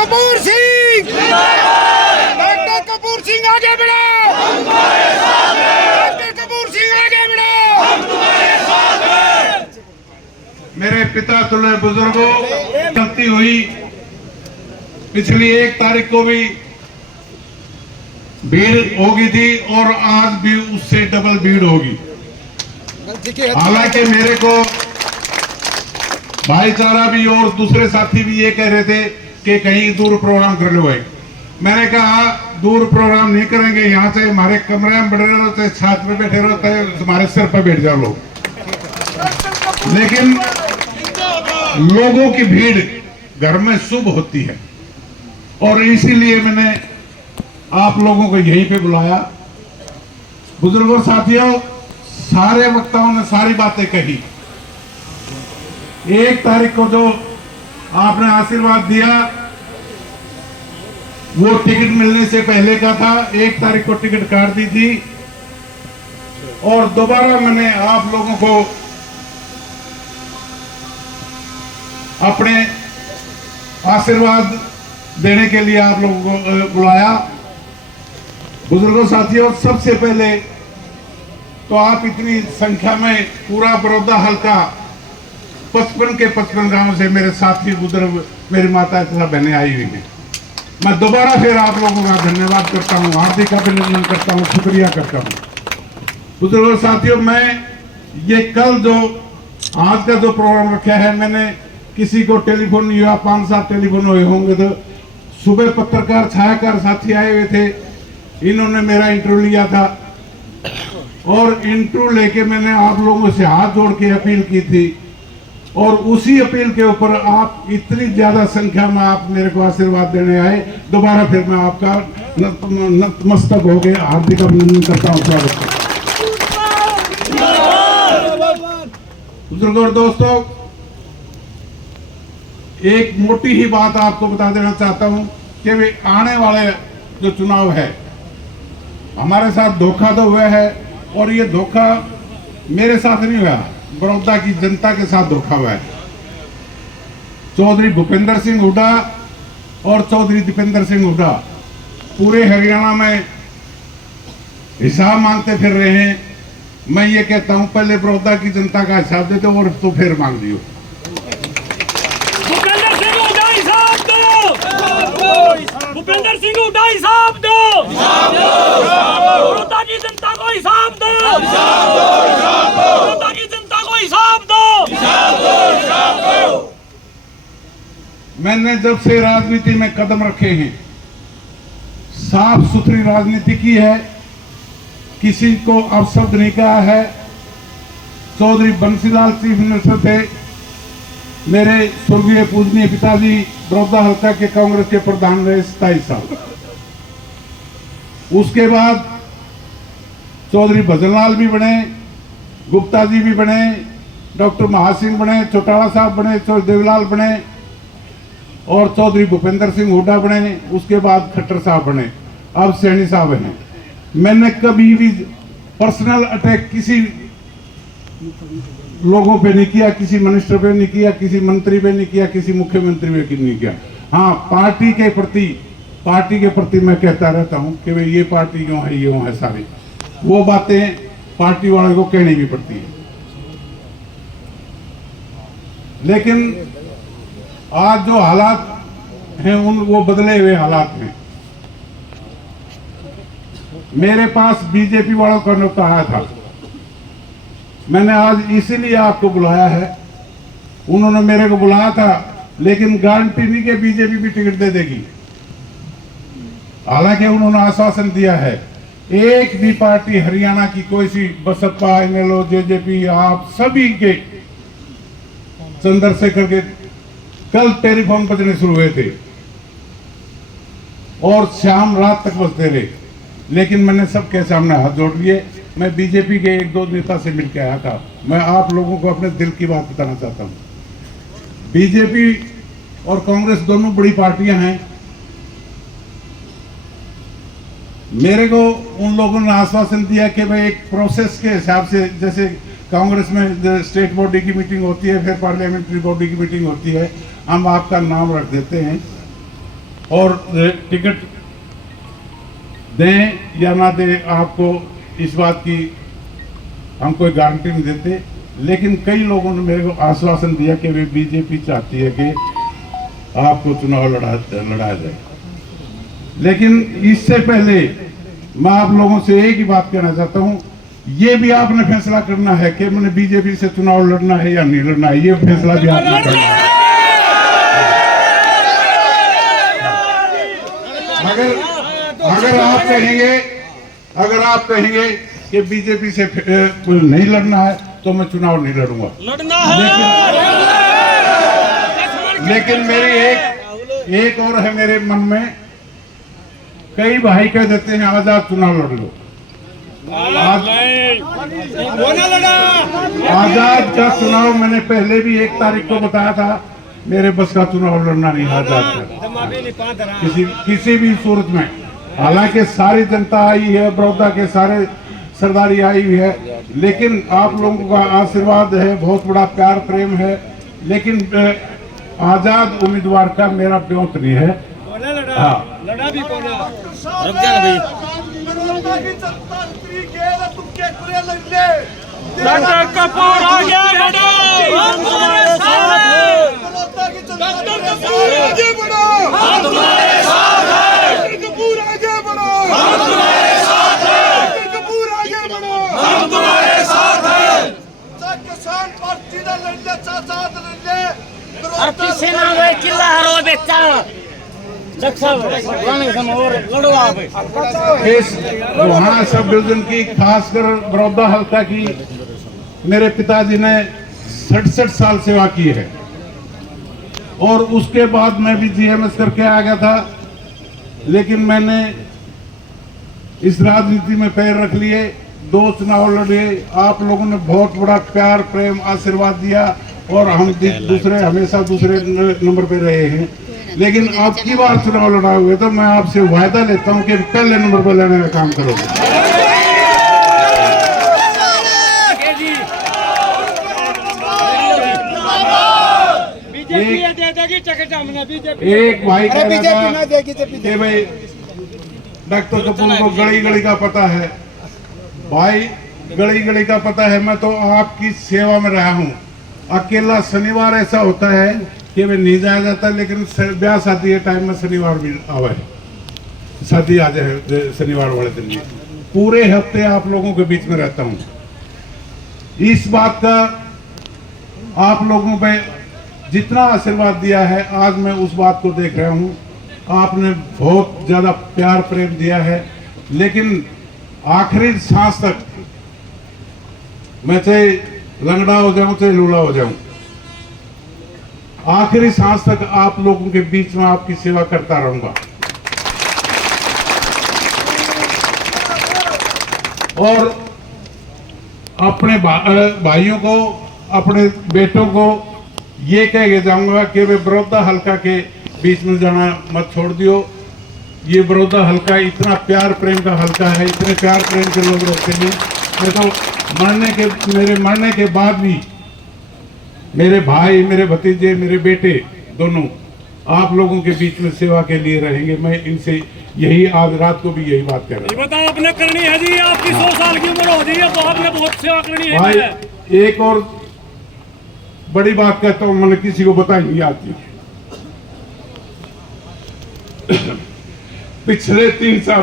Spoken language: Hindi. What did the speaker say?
कपूर सिंह, डॉक्टर कपूर सिंह आगे बढ़ो, डॉक्टर कपूर सिंह आगे बढ़ो। मेरे पिता तुल्य बुजुर्गों, गलती हुई, पिछली 1 तारीख को भी भीड़ होगी थी और आज भी उससे डबल भीड़ होगी। हालांकि मेरे को भाईचारा भी और दूसरे साथी भी ये कह रहे थे कि कहीं दूर प्रोग्राम कर लो भाई। मैंने कहा दूर प्रोग्राम नहीं करेंगे, यहाँ से हमारे कमरे में बैठे रहो, चाहे छत पे बैठे रहो, चाहे हमारे सिर पर बैठ जाओ लोग, लेकिन लोगों की भीड़ घर में शुभ होती है और इसीलिए मैंने आप लोगों को यहीं पे बुलाया। बुजुर्गों साथियों, सारे वक्ताओं ने सारी बातें कही। 1 तारीख को जो आपने आशीर्वाद दिया वो टिकट मिलने से पहले का था। 1 तारीख को टिकट काट दी थी और दोबारा मैंने आप लोगों को अपने आशीर्वाद देने के लिए आप लोगों को बुलाया। बुजुर्गों साथियों, सबसे पहले तो आप इतनी संख्या में पूरा बड़ौदा हल्का 55 के 55 गांव से मेरे साथी बुजुर्ग, मेरी माता तथा बहनें आई हुई हैं। मैं दोबारा फिर आप लोगों का धन्यवाद करता हूं, हार्दिक अभिनंदन करता हूं, शुक्रिया करता हूं। बुजुर्गों साथियों, मैं ये कल जो आज का जो प्रोग्राम रखा है, मैंने किसी को टेलीफोन नहीं हुआ, 5-7 टेलीफोन हुए होंगे। तो सुबह पत्रकार छायाकार साथी आए हुए थे, इन्होंने मेरा इंटरव्यू लिया था और इंटरव्यू लेके मैंने आप लोगों से हाथ जोड़ के अपील की थी और उसी अपील के ऊपर आप इतनी ज्यादा संख्या में आप मेरे को आशीर्वाद देने आए। दोबारा फिर मैं आपका नतमस्तक हो गए हार्दिक अभिनंदन करता हूँ, स्वागत करता हूँ। बुजुर्गों और दोस्तों, एक मोटी ही बात आपको बता देना चाहता हूं कि वे आने वाले जो चुनाव है, हमारे साथ धोखा तो हुआ है और ये धोखा मेरे साथ नहीं हुआ, बड़ौदा की जनता के साथ धोखा हुआ है। चौधरी भूपेंद्र सिंह हुड्डा और चौधरी दीपेंद्र सिंह हुड्डा पूरे हरियाणा में हिसाब मांगते फिर रहे हैं। मैं ये कहता हूं, पहले बड़ौदा की जनता का हिसाब देते और तो फिर मांग दियो। भूपेंद्र सिंह हुड्डा हिसाब दो, बड़ौदा की जनता को हिसाब दो, बड़ौदा की जनता को हिसाब दो। मैंने जब से राजनीति में कदम रखे हैं, साफ सुथरी राजनीति की है, किसी को अपशब्द नहीं कहा है। चौधरी बंसीलाल चीफ मिनिस्टर थे, मेरे स्वर्गीय पूजनीय पिताजी बड़ौदा हल्का के कांग्रेस के प्रधान रहे 27 साल। उसके बाद चौधरी भजनलाल भी बने, गुप्ता जी भी बने, डॉक्टर महासिंह बने, चौटाला साहब बने, चौधरी देवीलाल बने और चौधरी भूपेंद्र सिंह हुड्डा बने। उसके बाद खट्टर साहब बने, अब सैनी साहब हैं। मैंने कभी भी पर्सनल अटैक किसी लोगों पे नहीं किया, किसी मिनिस्टर पे नहीं किया, किसी मंत्री पे नहीं किया, किसी मुख्यमंत्री पे नहीं किया। हाँ, पार्टी के प्रति मैं कहता रहता हूँ कि भाई ये पार्टी यूं है, यूं है, सारी वो बातें पार्टी वाले को कहनी भी पड़ती है। लेकिन आज जो हालात हैं वो बदले हुए हालात हैं। मेरे पास बीजेपी वालों का न्योता आया था, मैंने आज इसीलिए आपको बुलाया है। उन्होंने मेरे को बुलाया था, लेकिन गारंटी नहीं कि बीजेपी भी टिकट दे देगी। हालांकि उन्होंने आश्वासन दिया है, एक भी पार्टी हरियाणा की कोई सी बसपा, इनेलो, जेजेपी, आप सभी के चंद्रशेखर के कल टेलीफोन बजने शुरू हुए थे और शाम रात तक बजते रहे, लेकिन मैंने सबके सामने हाथ जोड़ लिए। मैं बीजेपी के 1-2 नेता से मिलकर आया था। मैं आप लोगों को अपने दिल की बात बताना चाहता हूं। बीजेपी और कांग्रेस दोनों बड़ी पार्टियां हैं। मेरे को उन लोगों ने आश्वासन दिया कि भाई एक प्रोसेस के हिसाब से, जैसे कांग्रेस में स्टेट बॉडी की मीटिंग होती है, फिर पार्लियामेंट्री बॉडी की मीटिंग होती है, हम आपका नाम रख देते हैं और टिकट दें या ना दें, आपको इस बात की हम कोई गारंटी नहीं देते, लेकिन कई लोगों ने मेरे को आश्वासन दिया कि वे बीजेपी चाहती है कि आपको चुनाव लड़ाया जाए। लेकिन इससे पहले मैं आप लोगों से एक ही बात कहना चाहता हूं, ये भी आपने फैसला करना है कि मैंने बीजेपी से चुनाव लड़ना है या नहीं लड़ना है, ये फैसला भी आपने करना है। अगर आप कहेंगे कि बीजेपी से नहीं लड़ना है तो मैं चुनाव नहीं लड़ूंगा, लेकिन मेरी एक और है मेरे मन में, कई भाई कह देते हैं आजाद चुनाव लड़ लो। आजाद का चुनाव मैंने पहले भी 1 तारीख को बताया था, मेरे बस का चुनाव लड़ना नहीं आजाद का किसी भी सूरत में। हालांकि सारी जनता आई है, बड़ौदा के सारे सरदारी आई हुई है, लेकिन आप लोगों का आशीर्वाद है, बहुत बड़ा प्यार प्रेम है, लेकिन आजाद उम्मीदवार का मेरा ब्योत नहीं है। हाँ, लड़ा भी डॉक्टर कपूर आगे बढ़ो, हम तुम्हारे साथ हैं। डॉक्टर कपूर आगे बढ़ो, हम तुम्हारे साथ हैं। डॉक्टर कपूर आगे बढ़ो, हम तुम्हारे साथ हैं। डॉक्टर कपूर आगे बढ़ो, हम तुम्हारे साथ हैं। किसान पार्टी ਦਾ ਲੜਦਾ ਚਾਚਾ ਲੜਦੇ और पीछे ना गए किला हरो बेचा इस गोहाना सब डिवीजन की, खासकर बड़ौदा हल्का की, मेरे पिताजी ने 67 साल सेवा की है और उसके बाद मैं भी जीएमएस करके आ गया था, लेकिन मैंने इस राजनीति में पैर रख लिए, 2 चुनाव लड़े, आप लोगों ने बहुत बड़ा प्यार प्रेम आशीर्वाद दिया और हम हमेशा दूसरे नंबर पे रहे हैं। लेकिन अब की बार चुनाव लड़ाए हुए तो मैं आपसे वायदा लेता हूं कि पहले नंबर पर लेने का काम करोगे। एक भाई कह रहा था कि भाई डॉक्टर कपूर को गली गली का पता है। भाई गली गली का पता है, मैं तो आपकी सेवा में रहा हूँ। अकेला शनिवार ऐसा होता है कि वे नहीं जाया जाता, लेकिन ब्याह शादी के टाइम में शनिवार भी आवे, शादी आ जाए शनिवार वाले दिन में। पूरे हफ्ते आप लोगों के बीच में रहता हूँ। इस बात का आप लोगों पे जितना आशीर्वाद दिया है, आज मैं उस बात को देख रहा हूँ। आपने बहुत ज्यादा प्यार प्रेम दिया है, लेकिन आखिरी सांस तक मैं चाहे लंगड़ा हो जाऊं चाहे लूला हो जाऊं, आखिरी सांस तक आप लोगों के बीच में आपकी सेवा करता रहूंगा। और अपने भाइयों को, अपने बेटों को ये कह के जाऊंगा कि वे बड़ौदा हल्का के बीच में जाना मत छोड़ दियो। ये बड़ौदा हल्का इतना प्यार प्रेम का हल्का है, इतने प्यार प्रेम के लोग रहते हैं। मैं तो मेरे मरने के बाद भी मेरे भाई, मेरे भतीजे, मेरे बेटे दोनों आप लोगों के बीच में सेवा के लिए रहेंगे। मैं इनसे यही आज रात को भी यही बात कर रहा हूँ। बताओ, आपने करनी है जी, आपकी 100 साल की उम्र हो रही है तो आपने बहुत सेवा करनी है भाई। एक और बड़ी बात कहता हूँ, मैंने किसी को बताई नहीं आती। पिछले 3 साल